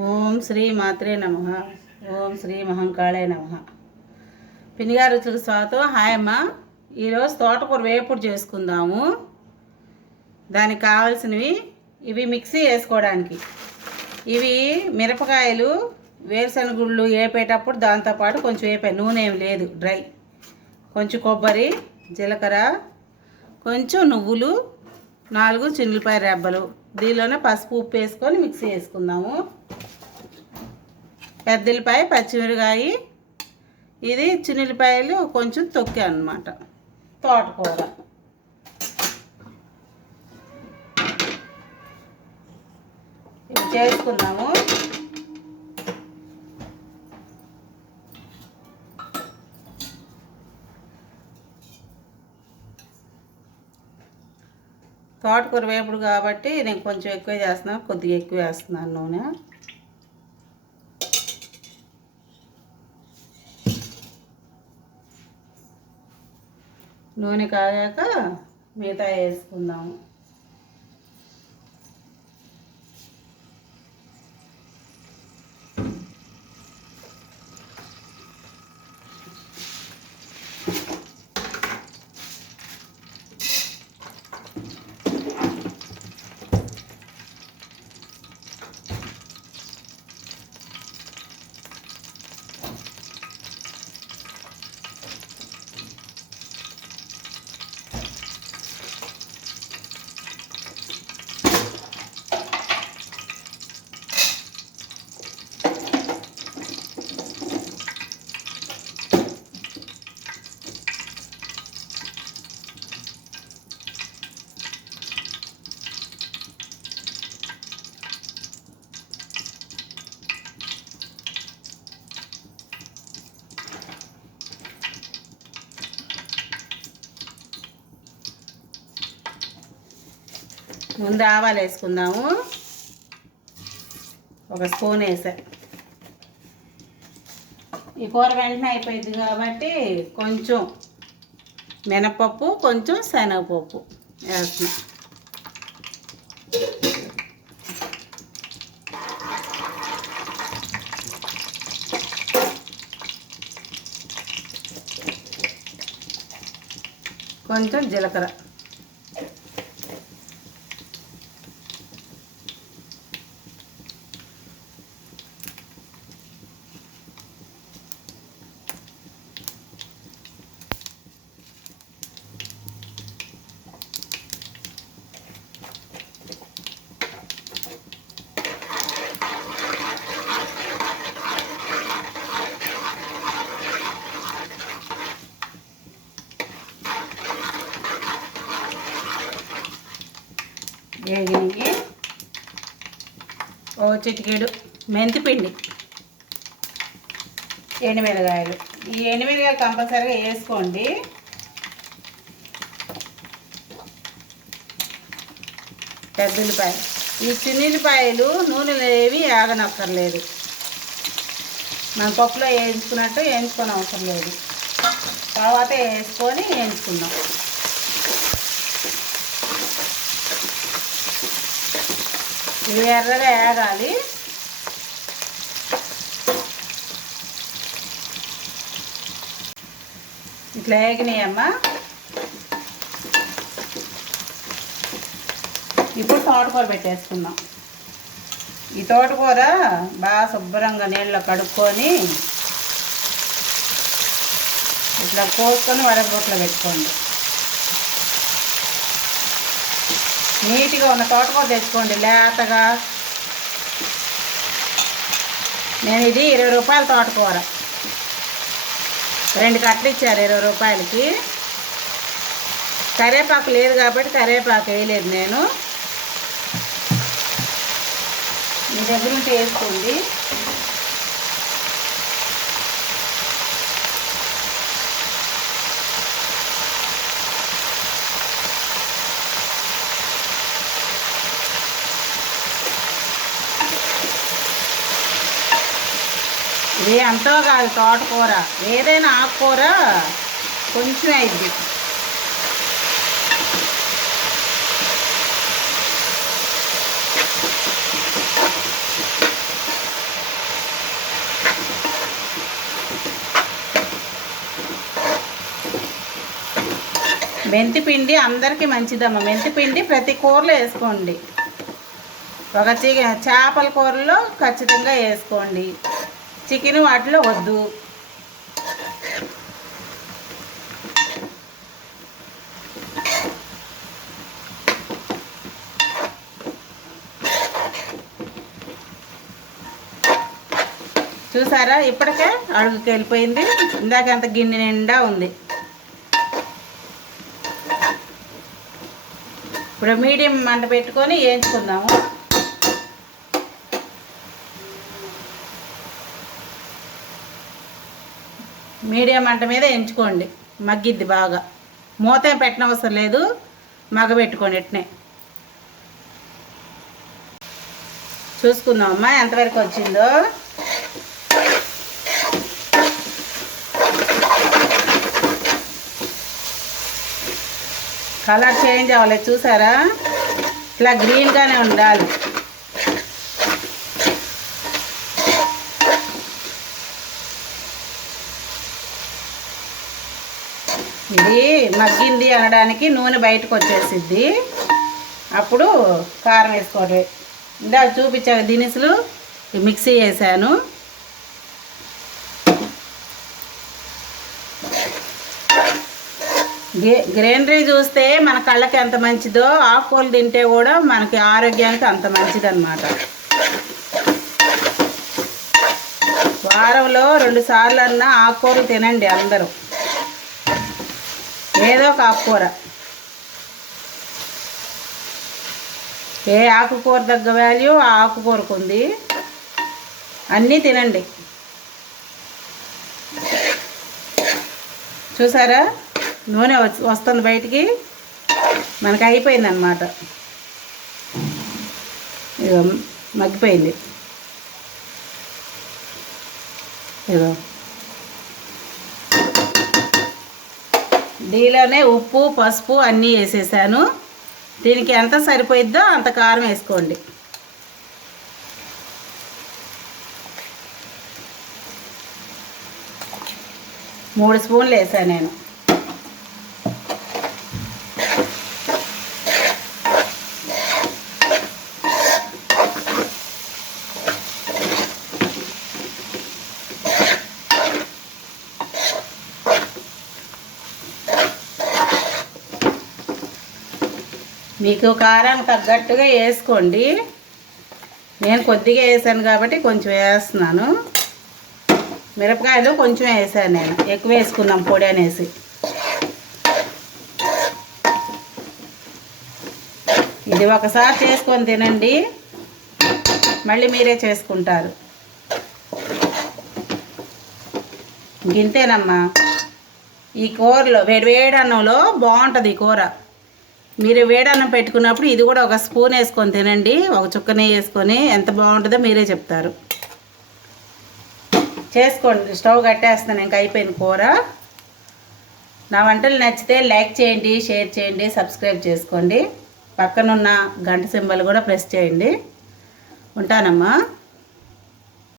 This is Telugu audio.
ఓం శ్రీ మాత్రే నమః. ఓం శ్రీ మహంకాళే నమః. పినిగారు రుచులకు స్వాగతం. హాయ్ అమ్మ. ఈరోజు తోటకూర వేపుడు చేసుకుందాము. దానికి కావాల్సినవి ఇవి మిక్సీ వేసుకోవడానికి. ఇవి మిరపకాయలు, వేరుశనగుళ్ళు వేపేటప్పుడు దాంతోపాటు కొంచెం వేపే, నూనె ఏమి లేదు, డ్రై. కొంచెం కొబ్బరి, జీలకర్ర, కొంచెం నువ్వులు, 4 చిన్నులపాయ రెబ్బలు. దీనిలోనే పసుపు, ఉప్పు వేసుకొని మిక్సీ వేసుకుందాము. పెద్దల్లిపాయ, పచ్చిమిరకాయ, ఇది చిన్నులపాయలు కొంచెం తొక్కా అన్నమాట. తోటకూర ఇవి చేసుకుందాము. తోటకూర వేపుడు కాబట్టి నేను కొంచెం ఎక్కువ చేస్తున్నాను, కొద్దిగా ఎక్కువ వేస్తున్నాను నూనె. నూనె కాగాక మిగతా వేసుకుందాము. ముందు ఆవాలు వేసుకుందాము. 1 స్పూన్ వేసా. ఈ కూర వెంటనే అయిపోయింది కాబట్టి కొంచెం మినపప్పు, కొంచెం శనగపప్పు వేస్తున్నాం. కొంచెం జీలకర్ర, వేగినవి చిటికెడు మెంతిపిండి, ఎండుమిరగాయలు. ఈ ఎండుమిరగాయలు కంపల్సరీగా వేసుకోండి. పెద్దల్లిపాయ, ఈ చిన్నులపాయలు నూనెలో ఏవి ఆగనక్కర్లేదు. మనం పప్పులో వేయించుకున్నట్టు వేయించుకొని అవసరం లేదు. తర్వాత వేసుకొని వేయించుకుందాం. ఇవి ఎర్రగా వేగాలి. ఇట్లా వేగినాయమ్మా. ఇప్పుడు తోటకూర పెట్టేసుకుందాం. ఈ తోటకూర బాగా శుభ్రంగా నీళ్ళలో కడుక్కొని ఇట్లా కోసుకొని వడగొట్లో పెట్టుకోండి. నీట్గా ఉన్న తోటకూర తెచ్చుకోండి, లేతగా. నేను ఇది 20 రూపాయల తోటకూర, 2 కట్టలు ఇచ్చారు 20 రూపాయలకి. కరివేపాకు లేదు కాబట్టి కరివేపాకు వేయలేదు నేను. మీ దగ్గర ఉంటే వేసుకోండి. ఇది ఎంతో కాదు తోటకూర, ఏదైనా ఆకుకూర కొంచెం అయింది. మెంతిపిండి అందరికీ మంచిదమ్మా. మెంతిపిండి ప్రతి కూరలో వేసుకోండి. ఒక చేపల కూరలో ఖచ్చితంగా వేసుకోండి, చికెన్ వాటిలో వద్దు. చూసారా, ఇప్పటికే అడుగుకి వెళ్ళిపోయింది. ఇందాక అంత గిన్నె నిండా ఉంది. ఇప్పుడు మీడియం మంట పెట్టుకొని వేయించుకుందాము. మీడియం మంట మీద వేయించుకోండి, మగ్గిద్ది బాగా. మూత పెట్టనవసరం లేదు, మగ్గబెట్టుకోండి. ఇట్నే చూసుకుందామమ్మా ఎంతవరకు వచ్చిందో. కలర్ చేంజ్ అవ్వలేదు చూసారా, ఇట్లా గ్రీన్గానే ఉండాలి. ఇది మగ్గింది అనడానికి నూనె బయటకు వచ్చేసిద్ది, అప్పుడు కారం వేసుకోవటం. ఇందాక చూపించాను దినుసులు మిక్సీ వేసాను. గ్రైండరీ చూస్తే మన కళ్ళకి ఎంత మంచిదో, ఆకుకూరలు తింటే కూడా మనకి ఆరోగ్యానికి అంత మంచిదన్నమాట. వారంలో 2 సార్లు అన్నా ఆకుకూరలు తినండి అందరూ, ఏదో ఒక ఆకుకూర. ఏ ఆకుకూర తగ్గ వాల్యూ ఆ ఆకుకూరకు ఉంది. అన్నీ తినండి. చూసారా, నూనె వస్తుంది బయటికి, మనకు అయిపోయిందన్నమాట. ఇదో మగ్గిపోయింది. ఇదో దీనిలోనే ఉప్పు పసుపు అన్నీ వేసేసాను. దీనికి ఎంత సరిపోయిద్దో అంత కారం వేసుకోండి. మూడు స్పూన్లు వేసాను నేను. మీకు కారం తగ్గట్టుగా వేసుకోండి. నేను కొద్దిగా వేసాను కాబట్టి కొంచెం వేస్తున్నాను. మిరపకాయలు కొంచెం వేసాను నేను, ఎక్కువ వేసుకున్నాం పొడి అనేసి. ఇది ఒకసారి చేసుకొని తినండి, మళ్ళీ మీరే చేసుకుంటారు. ఇంతేనమ్మా. ఈ కూరలో వేడి అన్నంలో బాగుంటుంది ఈ కూర. మీరు వేడన్నం పెట్టుకున్నప్పుడు ఇది కూడా ఒక స్పూన్ వేసుకొని తినండి, ఒక చుక్క నెయ్యి వేసుకొని. ఎంత బాగుంటుందో మీరే చెప్తారు. చేసుకోండి. స్టవ్ కట్టేస్తాను, ఇంకా అయిపోయింది కూర. నా వంటలు నచ్చితే లైక్ చేయండి, షేర్ చేయండి, సబ్స్క్రైబ్ చేసుకోండి. పక్కనున్న గంట సింబల్ కూడా ప్రెస్ చేయండి. ఉంటానమ్మా.